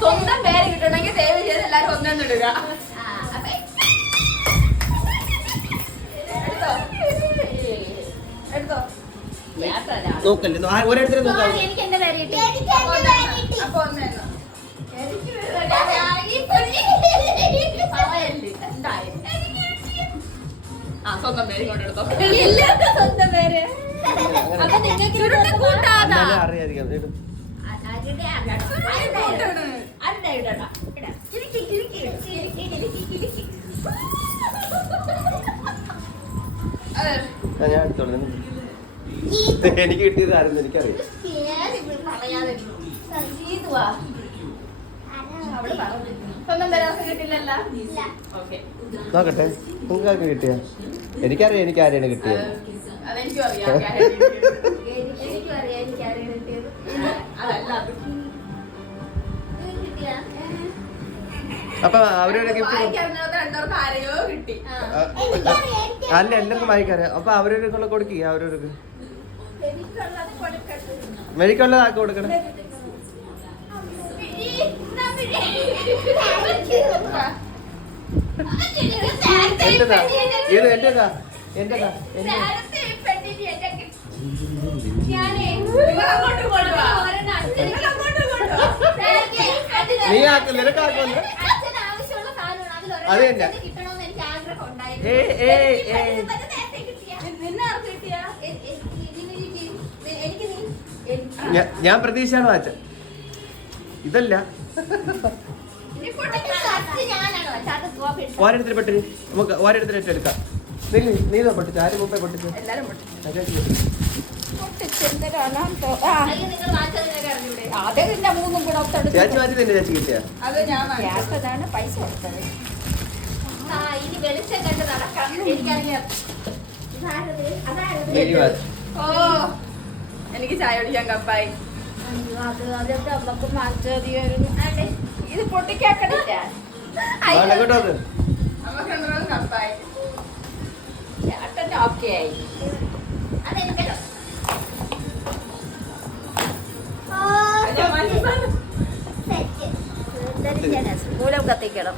സ്വന്തം പേര് കിട്ടണമെങ്കിൽ ദയവ് ചെയ്ത് എല്ലാരും ഒന്നിടുക. എടുത്തോ നോക്കല്ലേ ഓരോരുത്തരും നോക്കാം. എനിക്ക് എന്റെ പേര് കിട്ടി. അപ്പൊ ഒന്നു സ്വന്തം പേര് കൊണ്ടെടുത്തോ. എല്ലാവർക്കും സ്വന്തം പേര്. അപ്പൊ നിങ്ങൾക്ക് അറിയാതിരിക്കാം. ഞാൻ എടുത്തോളൂ. എനിക്ക് കിട്ടിയത് ആരെന്ന് എനിക്കറിയാം. നോക്കട്ടെ നിങ്ങൾക്ക് കിട്ടിയ എനിക്കറിയാം. എനിക്ക് ആരെയാണ് കിട്ടിയത്. അപ്പൊ അവരുടെ അല്ല എല്ലാവർക്കും വായിക്കാറിയാം. അപ്പൊ അവരൊരുക്കുള്ള കൊടുക്കുക. അവരൊരുക്ക് മെഴിക്കുള്ളത് ആക്കി കൊടുക്കണം. എന്റേതാ ഇത് എന്റേതാ എന്റേതാ നീ ആക്ക് നിനക്കാക്കുമല്ലോ. അത് തന്നെ ഞാൻ പ്രതീക്ഷയാണ് വാച്ച. ഇതല്ല ഓരോരുത്തർ പെട്ടിന് നമുക്ക് ഓരോരുത്തരായിട്ട് എടുക്കാം. നീ പൊട്ടിച്ചു. ആരും മുമ്പേ പൊട്ടിച്ചു. ചേച്ചി മാറ്റി തന്നെ ചേച്ചി കിട്ടിയ പൈസ കൊടുത്തത്. എനിക്ക് ചായ കുടിക്കാൻ കപ്പായി. ഇത് പൊട്ടിക്കാക്കണില്ല. നമുക്ക് എന്തെങ്കിലും കപ്പായി. ചേട്ടന്റെ ഓക്കെ ആയി. മൂലം കത്തിക്കണം.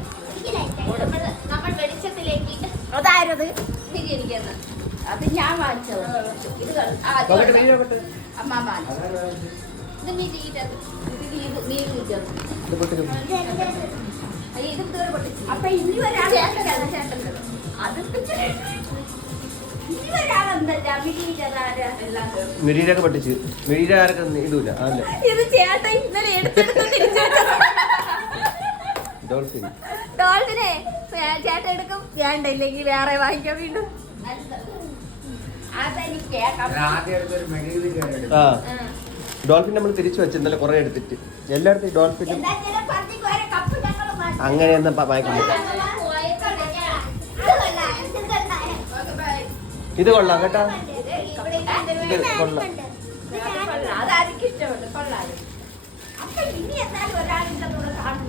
നമ്മൾ വെളിച്ചത്തിലേക്ക് അതായത് ബിരിയാണിക്ക് അത് ഞാൻ വാങ്ങിച്ചത്. ഇത് അമ്മ ഇത് അപ്പൊ ഇനി ഒരാൾ മിരീരൊക്കെ പൊട്ടിച്ച് മിരീരൊക്കെ ഇടൂല. ഇത് ചേട്ടൻ ഇന്നലെ എടുത്തെടുത്ത് ഡോൾഫിനെ ചേട്ടൻ എടുക്കും. വേണ്ട ഇല്ലെങ്കിൽ വേറെ വാങ്ങിക്കാൻ വീണ്ടും. ഡോൾഫിൻ നമ്മൾ തിരിച്ചു വെച്ച് ഇന്നലെ കുറെ എടുത്തിട്ട് എല്ലായിടത്തും ഡോൾഫിനും അങ്ങനെയൊന്നും വാങ്ങിക്കില്ല. ഇത് കൊള്ളാം കേട്ടാ. ഇത് കൊള്ളാം. അതായിരിക്കും ഇഷ്ടമുണ്ട്. കൊള്ളാം. അപ്പൊ ഇനി എന്നാലും ഒരാളുടെ കൂടെ കാണും.